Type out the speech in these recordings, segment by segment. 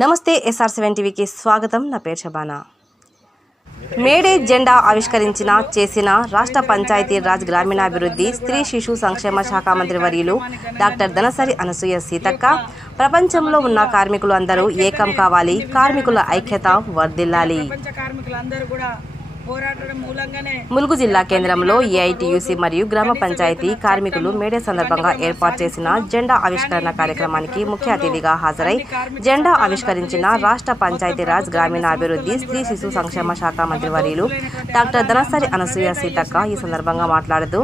నమస్తే SR seven టీవీకి స్వాగతం. నా పేరు షబానా మేడే జెండా ఆవిష్కరించిన చేసిన రాష్ట్ర పంచాయతీ రాజ్ గ్రామీణాభివృద్ధి స్త్రీ శిశు సంక్షేమ శాఖ మంత్రి వర్యులు డాక్టర్ ధనసరి అనసూయ సీతక్క ప్రపంచంలో ఉన్న కార్మికులు అందరూ ఏకం కావాలి కార్మికుల ఐక్యత వర్ధిల్లాలి. ములుగు జిల్లా కేంద్రంలో ఏఐటియుసి మరియు గ్రామ పంచాయతీ కార్మికులు మేడే సందర్భంగా ఏర్పాటు చేసిన జెండా ఆవిష్కరణ కార్యక్రమానికి ముఖ్య అతిథిగా హాజరై జెండా ఆవిష్కరించిన రాష్ట్ర పంచాయతీరాజ్ గ్రామీణాభివృద్ధి స్త్రీ శిశు సంక్షేమ శాఖ మంత్రి వర్యులు డాక్టర్ ధనసరి అనసూయ సీతక్క ఈ సందర్భంగా మాట్లాడుతూ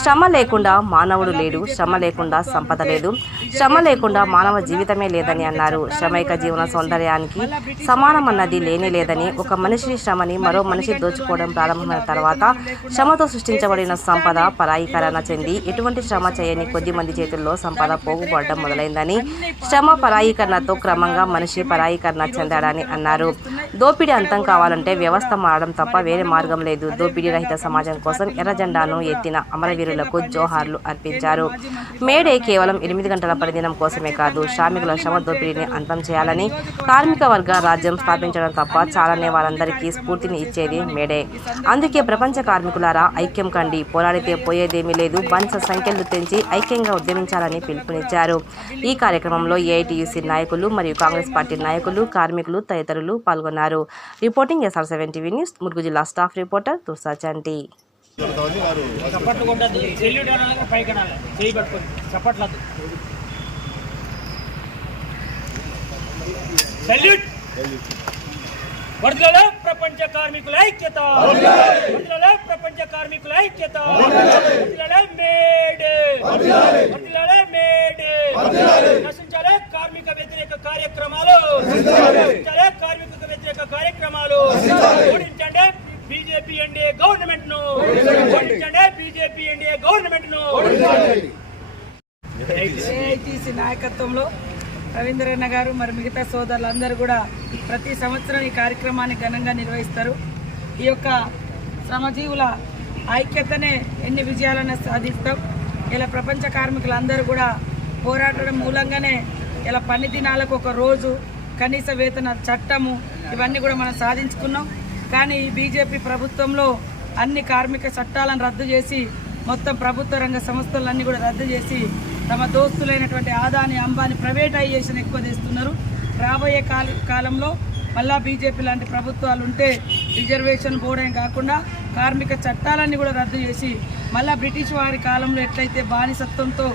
శ్రమ లేకుండా మానవుడు లేడు శ్రమ లేకుండా సంపద లేదు శ్రమ లేకుండా మానవ జీవితమే లేదని అన్నారు శ్రమైక జీవన సౌందర్యానికి సమానమన్నది లేనే లేదని ఒక మనిషి శ్రమని మరో మనిషి దోచుకోవడం ప్రారంభమైన తర్వాత శ్రమతో సృష్టించబడిన సంపద పరాయీకరణ చెంది ఎటువంటి శ్రమ చేయని కొద్ది మంది చేతుల్లో సంపద పోగుపడడం మొదలైందని శ్రమ పరాయీకరణతో క్రమంగా మనిషి పరాయీకరణ చెందాడని అన్నారు. దోపిడీ అంతం కావాలంటే వ్యవస్థ మారడం తప్ప వేరే మార్గం లేదు. దోపిడీ రహిత సమాజం కోసం ఎర్రజెండాను ఎత్తిన అమరవీరులకు జోహార్లు అర్పించారు. మేడే కేవలం ఎనిమిది గంటల పరిదినం కోసమే కాదు శ్రామికుల శ్రమ దోపిడీని అంతం చేయాలని కార్మిక వర్గ రాజ్యం స్థాపించడం తప్ప చాలనే వారందరికీ స్ఫూర్తిని ఇచ్చేది మేడే. అందుకే ప్రపంచ కార్మికులారా ఐక్యం కండి. పోరాడితే పోయేదేమీ లేదు. బంచ సంఖ్యలు తెంచి ఐక్యంగా ఉద్యమించాలని పిలుపునిచ్చారు. ఈ కార్యక్రమంలో ఏఐటీయూసీ నాయకులు మరియు కాంగ్రెస్ పార్టీ నాయకులు కార్మికులు తదితరులు పాల్గొన్నారు. తెలిపారు reporting SR seven TV news Mulugu జిల్లా స్టాఫ్ రిపోర్టర్ తుర్సా చంటి. చప్పట్లు సెల్యూట్ అనాలి ప్రపంచ కార్మికుల ఐక్యత వడ్లలో ప్రపంచ కార్మికుల ఐక్యత వడ్లలో మేడ్ వడ్లలో మేడ్ నశించాలే కార్మిక వ్యతిరేక కార్యక్రమాలు నశించాలే కార్మిక కార్యక్రమాలు ఓడించండి. బీజేపీ ఎన్డీఏ గవర్నమెంట్ను ఓడించండి. బీజేపీ ఎన్డీఏ గవర్నమెంట్ను ఏఐటీసీ నాయకత్వంలో రవీంద్రన్న గారు మరి మిగతా సోదరులందరూ కూడా ప్రతి సంవత్సరం ఈ కార్యక్రమాన్ని ఘనంగా నిర్వహిస్తారు. ఈ యొక్క శ్రమజీవుల ఐక్యతనే ఎన్ని విజయాలను సాధిస్తాం. ఇలా ప్రపంచ కార్మికులందరూ కూడా పోరాటం మూలంగానే ఇలా పని దినాలకు ఒక రోజు కనీస వేతన చట్టము ఇవన్నీ కూడా మనం సాధించుకున్నాం. కానీ ఈ బీజేపీ ప్రభుత్వంలో అన్ని కార్మిక చట్టాలను రద్దు చేసి మొత్తం ప్రభుత్వ రంగ సంస్థలన్నీ కూడా రద్దు చేసి తమ దోస్తులైనటువంటి ఆదాని అంబాని ప్రైవేటైజేషన్ ఎక్కువ చేస్తున్నారు. రాబోయే కాల కాలంలో మళ్ళా బీజేపీ లాంటి ప్రభుత్వాలు ఉంటే రిజర్వేషన్ పోవడం కాకుండా కార్మిక చట్టాలన్నీ కూడా రద్దు చేసి మళ్ళా బ్రిటిష్ వారి కాలంలో ఎట్లయితే బానిసత్వంతో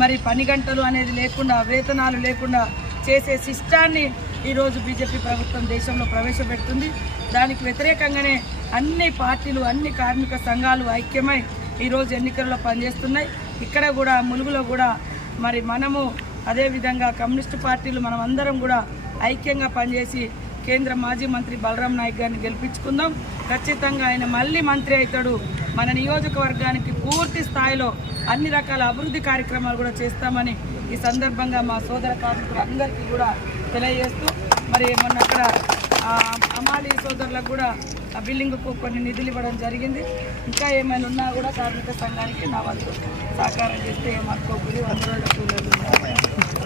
మరి పని గంటలు అనేది లేకుండా వేతనాలు లేకుండా చేసే సిస్టాన్ని ఈరోజు బీజేపీ ప్రభుత్వం దేశంలో ప్రవేశపెడుతుంది. దానికి వ్యతిరేకంగానే అన్ని పార్టీలు అన్ని కార్మిక సంఘాలు ఐక్యమై ఈరోజు ఎన్నికల్లో పనిచేస్తున్నాయి. ఇక్కడ కూడా ములుగులో కూడా మరి మనము అదేవిధంగా కమ్యూనిస్టు పార్టీలు మనం అందరం కూడా ఐక్యంగా పనిచేసి కేంద్ర మాజీ మంత్రి బలరాం నాయక్ గారిని గెలిపించుకుందాం. ఖచ్చితంగా ఆయన మళ్ళీ మంత్రి అవుతాడు. మన నియోజకవర్గానికి పూర్తి స్థాయిలో అన్ని రకాల అభివృద్ధి కార్యక్రమాలు కూడా చేస్తామని ఈ సందర్భంగా మా సోదర కార్మికులందరికీ కూడా తెలియజేస్తూ మరి మొన్న అక్కడ అమాలి సోదరులకు కూడా ఆ బిల్డింగ్కు కొన్ని నిధులు ఇవ్వడం జరిగింది. ఇంకా ఏమైనా ఉన్నా కూడా కార్మిక సంఘానికి నా వంతు సహకారం చేస్తే ఏమనుకోకూడదు వంద రోజుల